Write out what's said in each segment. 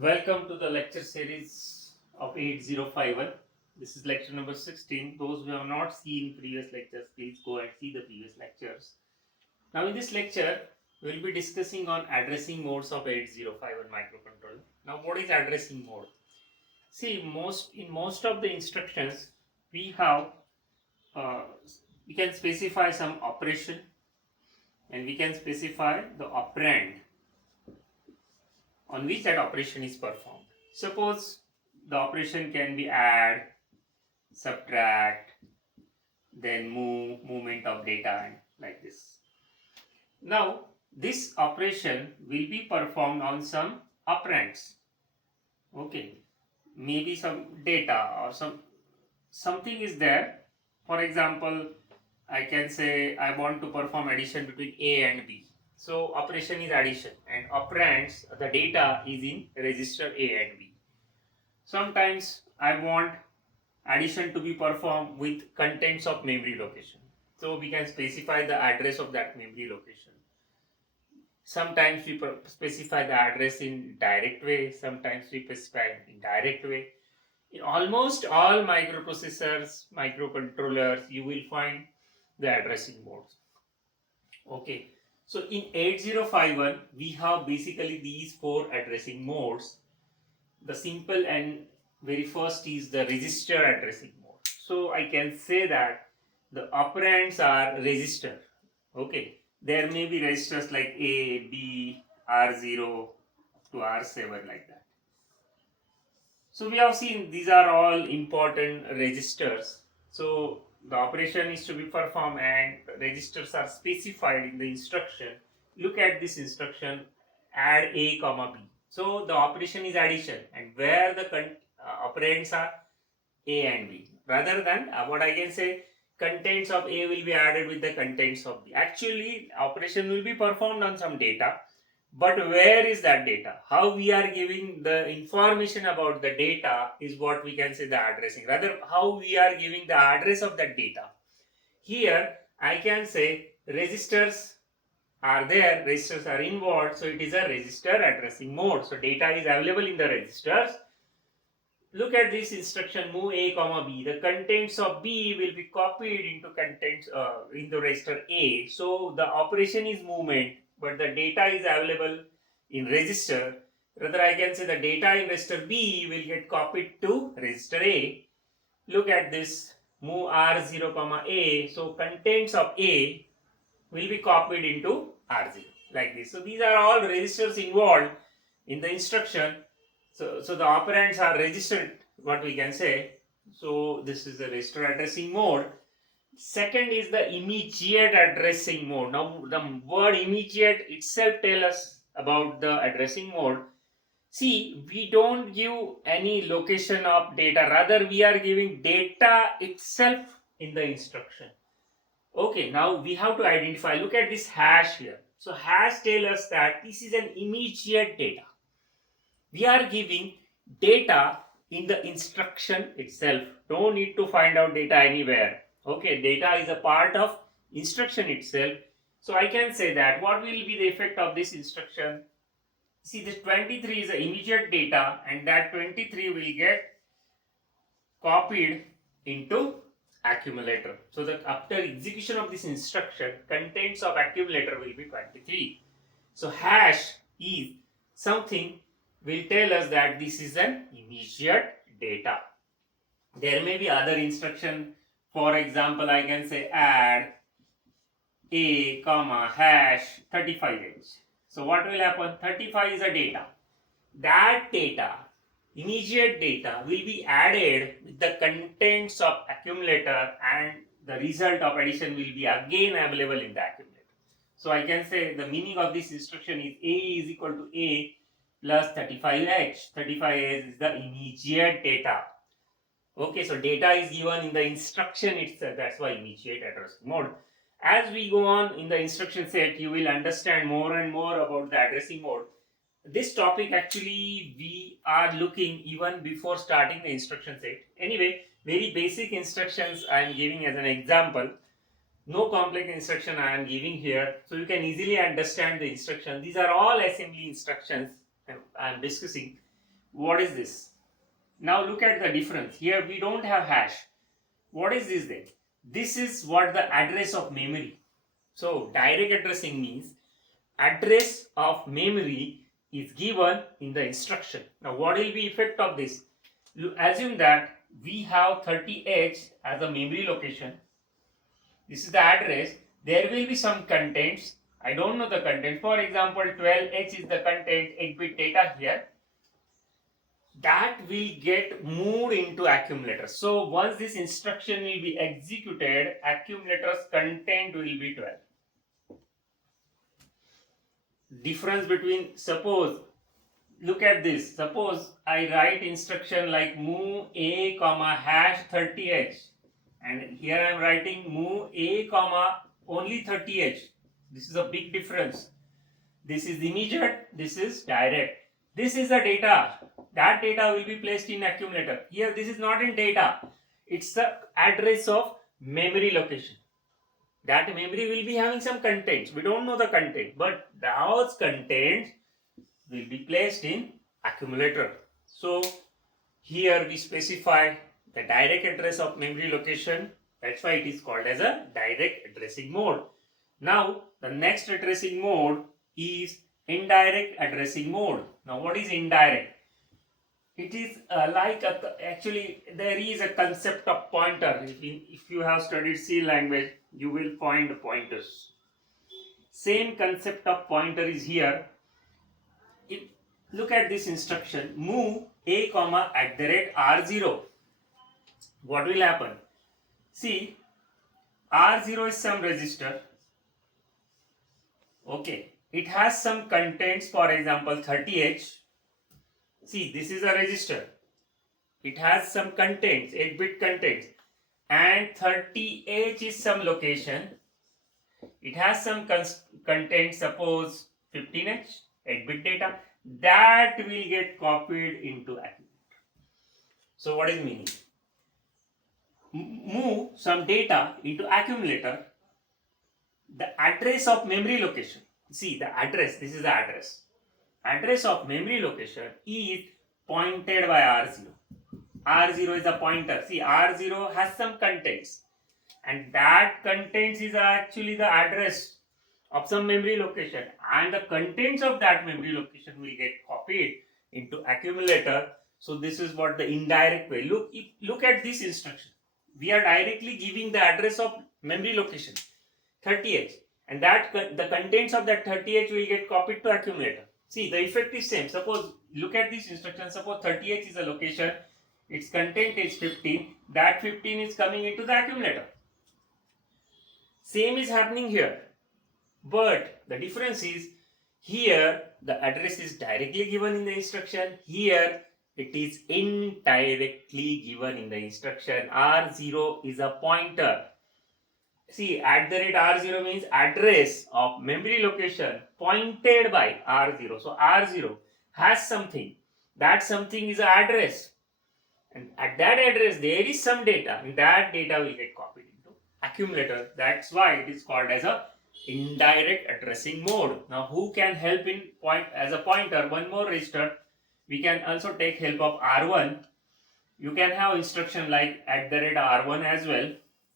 Welcome to the lecture series of 8051. This is lecture number 16. Those who have not seen previous lectures, please go and see the previous lectures. Now in this lecture, we will be discussing on addressing modes of 8051 microcontroller. Now what is addressing mode? See, in most of the instructions, we have uh, we can specify some operation and we can specify the operand on which that operation is performed. Suppose the operation can be add, subtract, then movement of data, and like this. Now this operation will be performed on some operands. Okay, maybe some data or something is there. For example, I can say I want to perform addition between A and B. So operation is addition and operands, the data is in register A and B. Sometimes I want addition to be performed with contents of memory location. So we can specify the address of that memory location. Sometimes we specify the address in direct way, sometimes we specify in indirect way. In almost all microprocessors, microcontrollers, you will find the addressing modes. Okay, so in 8051, we have basically these four addressing modes. The simple and very first is the register addressing mode. So I can say that the operands are register. Okay, there may be registers like A, B, R0 to R7 like that. So we have seen these are all important registers. So the operation is to be performed and registers are specified in the instruction. Look at this instruction, add A comma B. So the operation is addition and where the operands are A and B. Rather than what I can say, contents of A will be added with the contents of B. Actually operation will be performed on some data, but where is that data? How we are giving the information about the data is what we can say the addressing. Rather, how we are giving the address of that data. Here, I can say registers are there, registers are involved, so it is a register addressing mode. So data is available in the registers. Look at this instruction, move A comma B. The contents of B will be copied into contents in the register A. So the operation is movement, but the data is available in register. Rather, I can say the data in register B will get copied to register A. Look at this, move R0 comma A. So contents of A will be copied into R0 like this. So these are all registers involved in the instruction. So the operands are registered, what we can say. So this is the register addressing mode. Second is the immediate addressing mode. Now the word immediate itself tells us about the addressing mode. See, we don't give any location of data, rather we are giving data itself in the instruction. Okay, now we have to identify, look at this hash here. So hash tells us that this is an immediate data. We are giving data in the instruction itself. Don't need to find out data anywhere. Okay, data is a part of instruction itself. So I can say that what will be the effect of this instruction? See, this 23 is the immediate data and that 23 will get copied into accumulator. So that after execution of this instruction, contents of accumulator will be 23. So hash is something will tell us that this is an immediate data. There may be other instruction. For example, I can say add A comma hash 35h. So what will happen? 35 is a data. That data, immediate data, will be added with the contents of accumulator and the result of addition will be again available in the accumulator. So I can say the meaning of this instruction is A is equal to A plus 35h. 35h is the immediate data. Okay, so data is given in the instruction itself. That's why immediate addressing mode. As we go on in the instruction set, you will understand more and more about the addressing mode. This topic actually we are looking even before starting the instruction set. Anyway, very basic instructions I am giving as an example. No complex instruction I am giving here. So you can easily understand the instruction. These are all assembly instructions I am discussing. What is this? Now look at the difference. Here we don't have hash. What is this then? This is what the address of memory. So direct addressing means address of memory is given in the instruction. Now what will be effect of this? You assume that we have 30H as a memory location. This is the address. There will be some contents. I don't know the content. For example, 12H is the content, 8-bit data here. That will get moved into accumulator. So once this instruction will be executed, accumulator's content will be 12. Difference between, suppose, look at this. Suppose I write instruction like move a comma hash 30H, and here I am writing move a comma only 30H. This is a big difference. This is immediate, this is direct. This is the data. That data will be placed in accumulator. Here this is not in data. It's the address of memory location. That memory will be having some contents. We don't know the content, but those contents will be placed in accumulator. So here we specify the direct address of memory location. That's why it is called as a direct addressing mode. Now the next addressing mode is indirect addressing mode. Now what is indirect? It is actually there is a concept of pointer. If you have studied C language, you will find pointers. Same concept of pointer is here. Look at this instruction, move a comma at the rate R0. What will happen? See, R0 is some register. Okay, it has some contents, for example 30H. See, this is a register. It has some contents, 8-bit contents, and 30H is some location. It has some content, suppose 15H, 8-bit data. That will get copied into accumulator. So what is meaning? Move some data into accumulator. The address of memory location. See the address, this is the address. Address of memory location is pointed by R0. R0 is a pointer. See, R0 has some contents, and that contents is actually the address of some memory location, and the contents of that memory location will get copied into accumulator. So this is what the indirect way. Look at this instruction. We are directly giving the address of memory location 30H, and that the contents of that 30H will get copied to accumulator. See, the effect is same. Suppose, look at this instruction. Suppose 30H is a location, its content is 15. That 15 is coming into the accumulator. Same is happening here. But the difference is, here the address is directly given in the instruction. Here it is indirectly given in the instruction. R0 is a pointer. See, at the rate R0 means address of memory location pointed by R0. So R0 has something. That something is an address. And at that address there is some data, and that data will get copied into accumulator. That's why it is called as a indirect addressing mode. Now who can help in point as a pointer? One more register. We can also take help of R1. You can have instruction like at the rate R1 as well.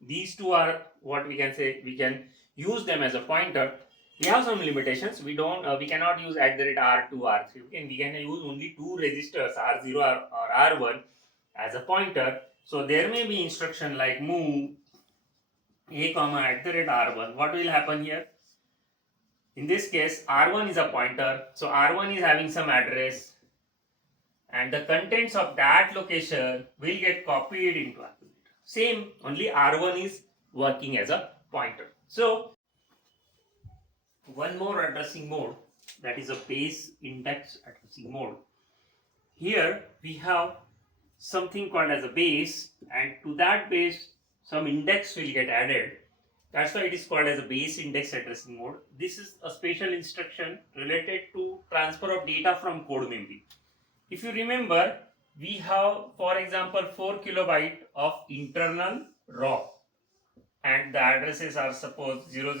These two are what we can say, we can use them as a pointer. We have some limitations. We cannot use at the rate R2, R3. We can use only two registers, R0 or R1 as a pointer. So there may be instruction like move a comma at the rate R1. What will happen here? In this case, R1 is a pointer. So R1 is having some address, and the contents of that location will get copied into accumulator. Same, only R1 is working as a pointer. So one more addressing mode, that is a base index addressing mode. Here we have something called as a base, and to that base some index will get added. That's why it is called as a base index addressing mode. This is a special instruction related to transfer of data from code memory. If you remember, we have, for example, 4 kilobyte of internal RAW, and the addresses are suppose 000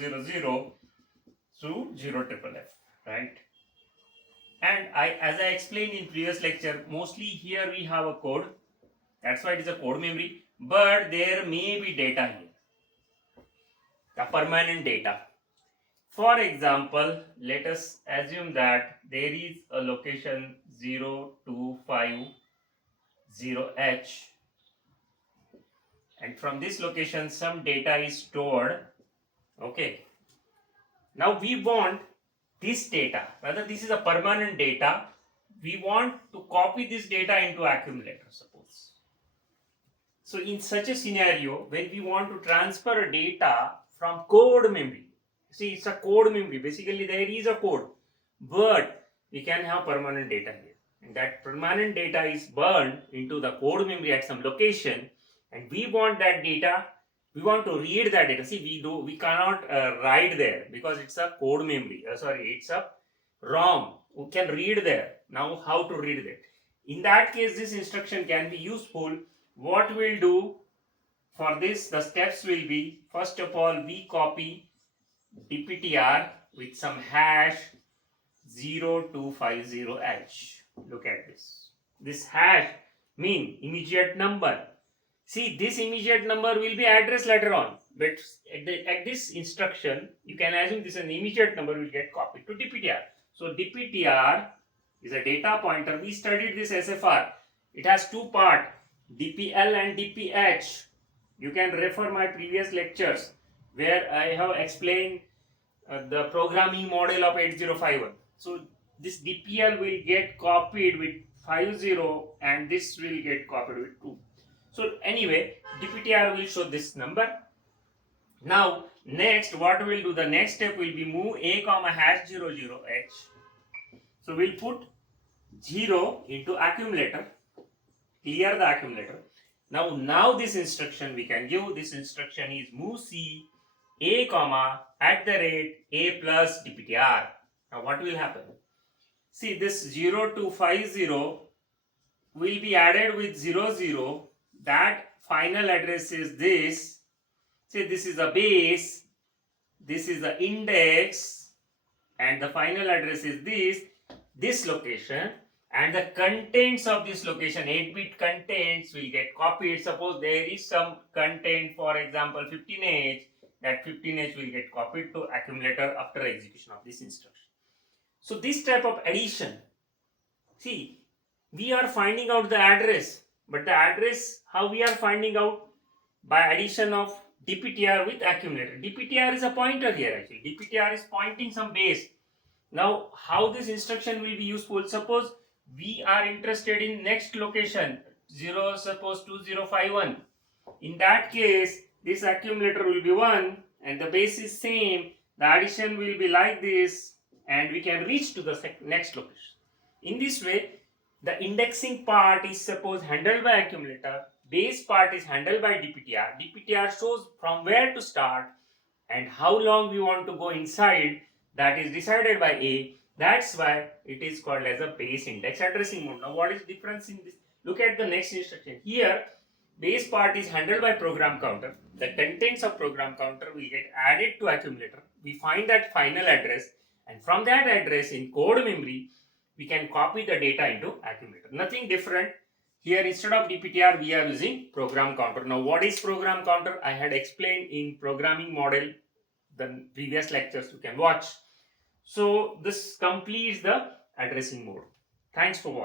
through 0FFF, right? And as I explained in previous lecture, mostly here we have a code. That's why it is a code memory. But there may be data here, the permanent data. For example, let us assume that there is a location 0250H, and from this location some data is stored. Okay. Now we want this data, rather this is a permanent data. We want to copy this data into accumulator, suppose. So in such a scenario, when we want to transfer data from code memory, see it's a code memory, basically there is a code, but we can have permanent data here. And that permanent data is burned into the code memory at some location, and we want that data, we want to read that data. See, we cannot write there because it's a code memory. It's a ROM. We can read there. Now, how to read that? In that case, this instruction can be useful. What we'll do for this, the steps will be, first of all, we copy dptr with some hash 0250H. Look at this. This hash mean immediate number. See, this immediate number will be addressed later on, but at this instruction, you can assume this an immediate number will get copied to dptr. So dptr is a data pointer. We studied this SFR. It has two parts, dpl and dph. You can refer my previous lectures where I have explained the programming model of 8051. So this dpl will get copied with 50 and this will get copied with 2. So anyway, dptr will show this number. Now next what we'll do, the next step will be move a comma hash 00h. So we'll put 0 into accumulator, clear the accumulator. Now this instruction we can give. This instruction is move c a comma at the rate a plus dptr. Now what will happen? See, this 0250 will be added with 00. That final address is this. See, this is the base, this is the index, and the final address is this location, and the contents of this location, 8-bit contents, will get copied. Suppose there is some content, for example 15H, that 15H will get copied to accumulator after execution of this instruction. So this type of addition, see, we are finding out the address, but the address, how we are finding out? By addition of dptr with accumulator. Dptr is a pointer here actually. Dptr is pointing some base. Now how this instruction will be useful? Suppose we are interested in next location, suppose 2051. In that case, this accumulator will be 1 and the base is same. The addition will be like this and we can reach to the next location. In this way, the indexing part is suppose handled by accumulator, base part is handled by dptr. dptr shows from where to start and how long we want to go inside, that is decided by A. That's why it is called as a base index addressing mode. Now what is the difference in this? Look at the next instruction. Here base part is handled by program counter. The contents of program counter will get added to accumulator. We find that final address and from that address in code memory we can copy the data into accumulator. Nothing different. Here instead of dptr we are using program counter. Now what is program counter? I had explained in programming model, the previous lectures you can watch. So this completes the addressing mode. Thanks for watching.